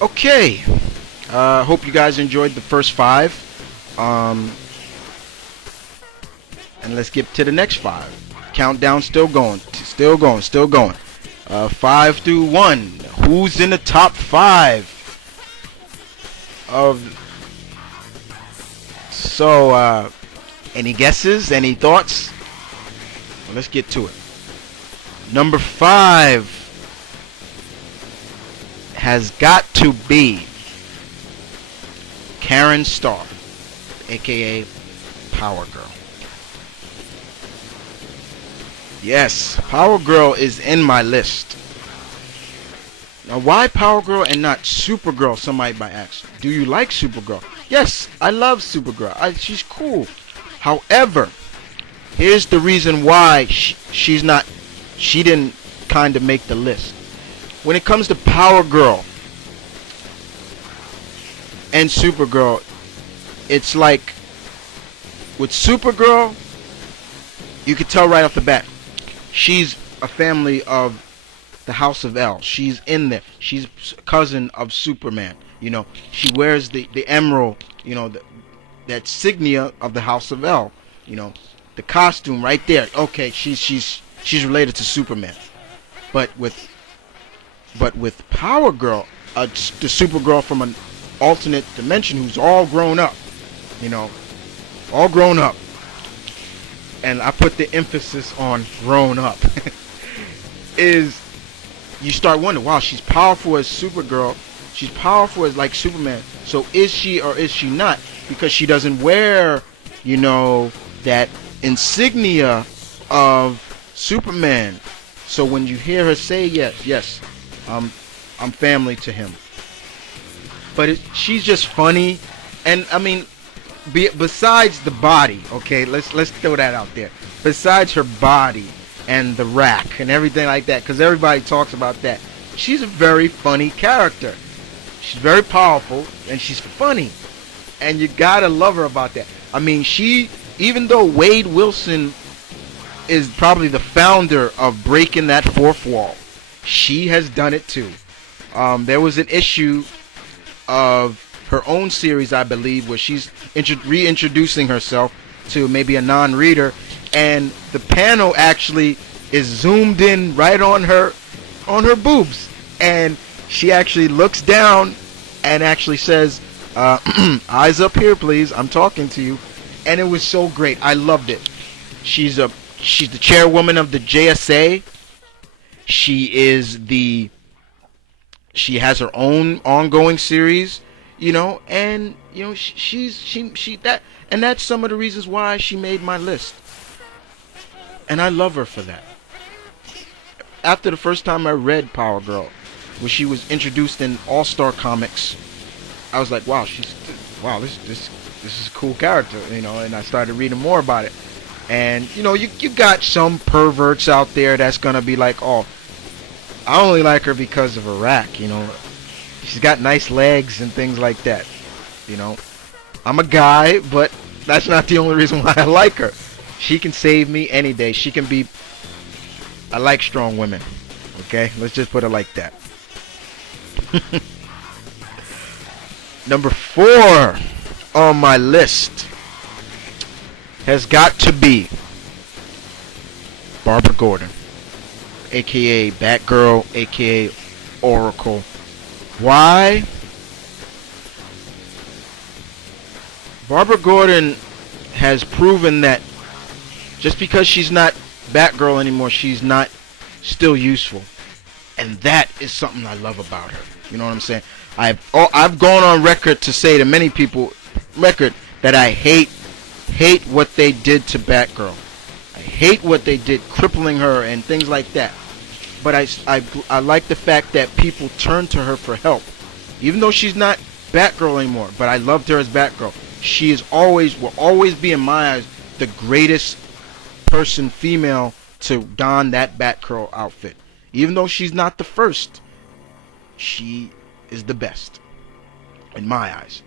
Okay. Hope you guys enjoyed the first five. Um, and let's get to the next five. Countdown still going, still going, still going. 5 through 1. Who's in the top five of? So, any guesses? Any thoughts? Well, let's get to it. Number 5 has got to be Karen Starr, aka Power Girl. Yes, Power Girl is in my list. Now, why Power Girl and not Supergirl? Somebody might ask. Do you like Supergirl? Yes, I love Supergirl. She's cool. However, here's the reason why she's not. She didn't kind of make the list. When it comes to Power Girl and Supergirl, it's like with Supergirl, you could tell right off the bat, she's a family of the House of L. She's in there. She's a cousin of Superman. You know, she wears the emerald, you know, that signia of the House of L. You know, the costume right there. Okay, she's related to Superman. But with Power Girl, the Supergirl from an alternate dimension who's all grown up, you know, all grown up. And I put the emphasis on grown up. Is you start wondering, wow, she's powerful as Supergirl. She's powerful as like Superman. So is she or is she not? Because she doesn't wear, you know, that insignia of Superman. So when you hear her say yes, I'm family to him. But she's just funny, and I mean, besides the body, okay, let's throw that out there. Besides her body and the rack and everything like that, because everybody talks about that, she's a very funny character. She's very powerful and she's funny, and you gotta love her about that. I mean, even though Wade Wilson is probably the founder of breaking that fourth wall, she has done it too. There was an issue of her own series, I believe, where she's reintroducing herself to maybe a non-reader, and the panel actually is zoomed in right on her boobs, and she actually looks down and actually says, eyes up here please, I'm talking to you. And it was so great. I loved it. She's the chairwoman of the JSA. She has her own ongoing series, you know, and you know and that's some of the reasons why she made my list. And I love her for that. After the first time I read Power Girl, when she was introduced in All-Star Comics, I was like, wow, this is a cool character, you know, and I started reading more about it. And you know, you got some perverts out there that's gonna be like, oh, I only like her because of her rack, you know. She's got nice legs and things like that, you know. I'm a guy, but that's not the only reason why I like her. She can save me any day. I like strong women, okay? Let's just put it like that. Number 4 on my list has got to be Barbara Gordon, aka Batgirl, aka Oracle. Why? Barbara Gordon has proven that just because she's not Batgirl anymore, she's not still useful. And that is something I love about her. You know what I'm saying? I've gone on record to say to many people, that I hate what they did to Batgirl. I hate what they did, crippling her and things like that. But I like the fact that people turn to her for help. Even though she's not Batgirl anymore, but I loved her as Batgirl. She will always be in my eyes the greatest person, female, to don that Batgirl outfit. Even though she's not the first, she is the best in my eyes.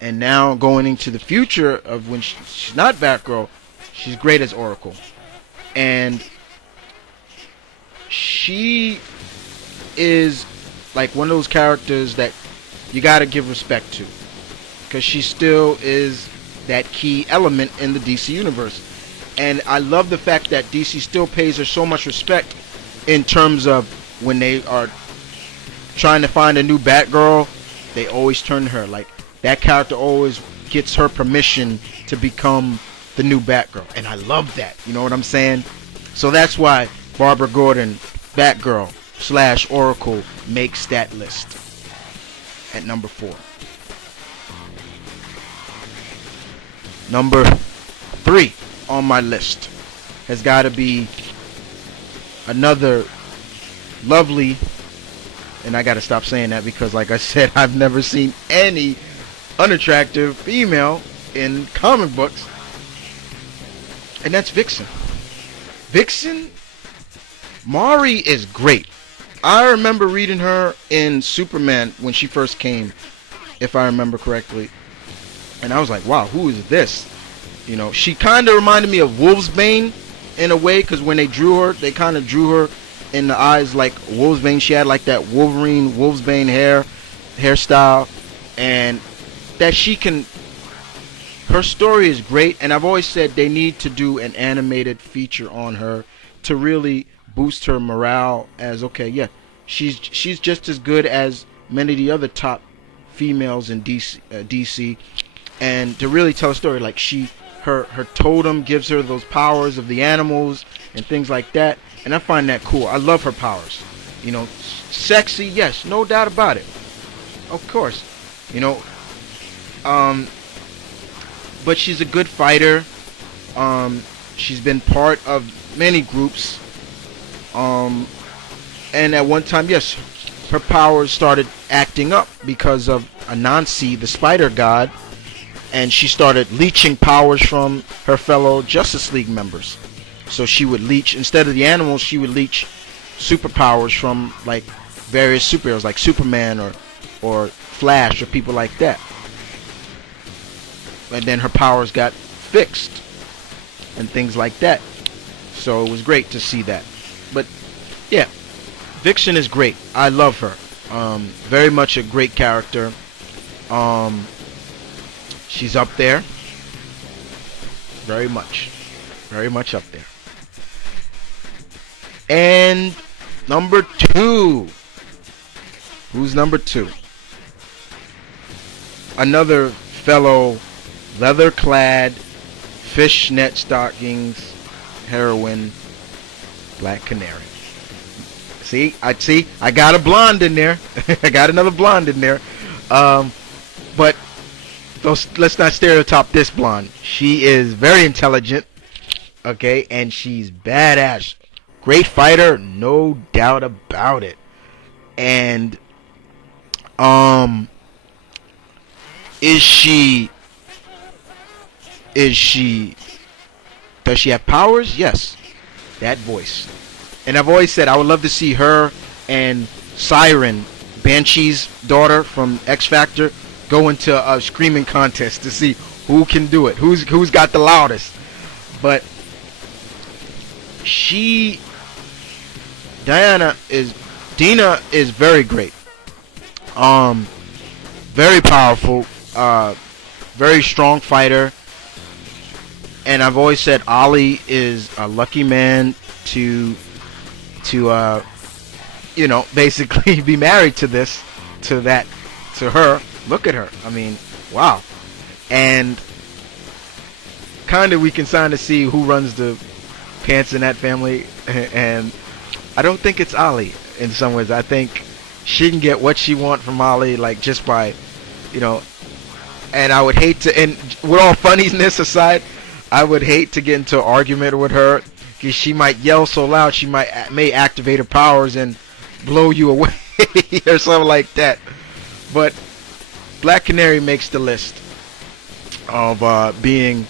And now going into the future of when she's not Batgirl, she's great as Oracle. And she is like one of those characters that you got to give respect to, because she still is that key element in the DC universe. And I love the fact that DC still pays her so much respect in terms of when they are trying to find a new Batgirl, they always turn to her. Like, that character always gets her permission to become the new Batgirl. And I love that. You know what I'm saying? So that's why Barbara Gordon, Batgirl / Oracle, makes that list at number 4. Number 3 on my list has got to be another lovely, and I got to stop saying that because, like I said, I've never seen any unattractive female in comic books, and that's Vixen. Vixen, Mari is great. I remember reading her in Superman when she first came, if I remember correctly, and I was like, wow, who is this? You know, she kind of reminded me of Wolfsbane in a way, because when they drew her, they kind of drew her in the eyes like Wolfsbane. She had like that Wolverine, Wolfsbane hairstyle, and that she can, her story is great, and I've always said they need to do an animated feature on her to really boost her morale as, okay, yeah, she's just as good as many of the other top females in DC, and to really tell a story like her totem gives her those powers of the animals and things like that, and I find that cool. I love her powers. You know, sexy, yes, no doubt about it. Of course, you know, but she's a good fighter. She's been part of many groups. And at one time, yes, her powers started acting up because of Anansi, the spider god, and she started leeching powers from her fellow Justice League members. So she would leech, instead of the animals, she would leech superpowers from like various superheroes like Superman or Flash or people like that. And then her powers got fixed and things like that. So it was great to see that. But yeah, Vixen is great. I love her. Very much a great character. She's up there. Very much up there. And number 2. Who's number 2? Another fellow leather-clad, fishnet stockings heroine, Black Canary. See, I got a blonde in there. I got another blonde in there. But let's not stereotype this blonde. She is very intelligent, okay, and she's badass. Great fighter, no doubt about it. And does she does she have powers? Yes. That voice. And I've always said I would love to see her and Siren, Banshee's daughter from X Factor, go into a screaming contest to see who can do it, who's got the loudest. But Dina is very great. Very powerful, very strong fighter. And I've always said Ollie is a lucky man to basically be married to her. Look at her. I mean, wow. And kind of we can kind of see who runs the pants in that family. And I don't think it's Ollie in some ways. I think she can get what she wants from Ollie, like just by, and I would hate to, and with all funniness aside, I would hate to get into an argument with her, because she might yell so loud she may activate her powers and blow you away or something like that. But Black Canary makes the list of being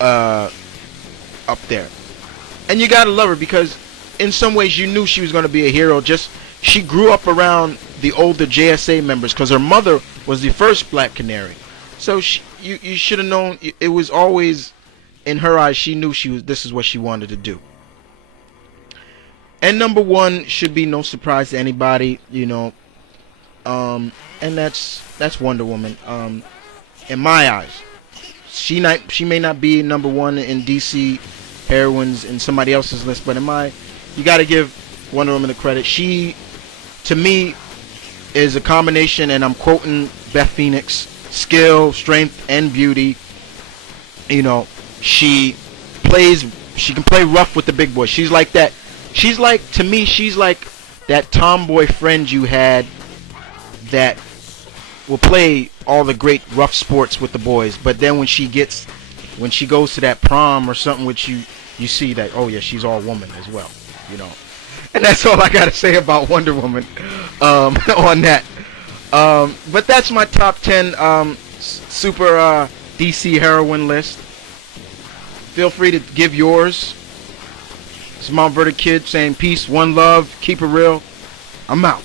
up there. And you gotta love her, because in some ways you knew she was going to be a hero. Just she grew up around the older JSA members, because her mother was the first Black Canary. So you should have known. It was always in her eyes. She knew this is what she wanted to do. And number 1 should be no surprise to anybody. And that's Wonder Woman. In my eyes, she may not be number one in DC heroines in somebody else's list, but you got to give Wonder Woman the credit. She, to me, is a combination, and I'm quoting Beth Phoenix: skill, strength, and beauty. You know, she can play rough with the big boys. She's like that. To me, she's like that tomboy friend you had that will play all the great rough sports with the boys, but then when she goes to that prom or something, which you see that, oh yeah, she's all woman as well, you know. And that's all I gotta say about Wonder Woman on that. But that's my top 10 super DC heroine list. Feel free to give yours. It's Mount Verda Kid saying peace, one love, keep it real. I'm out.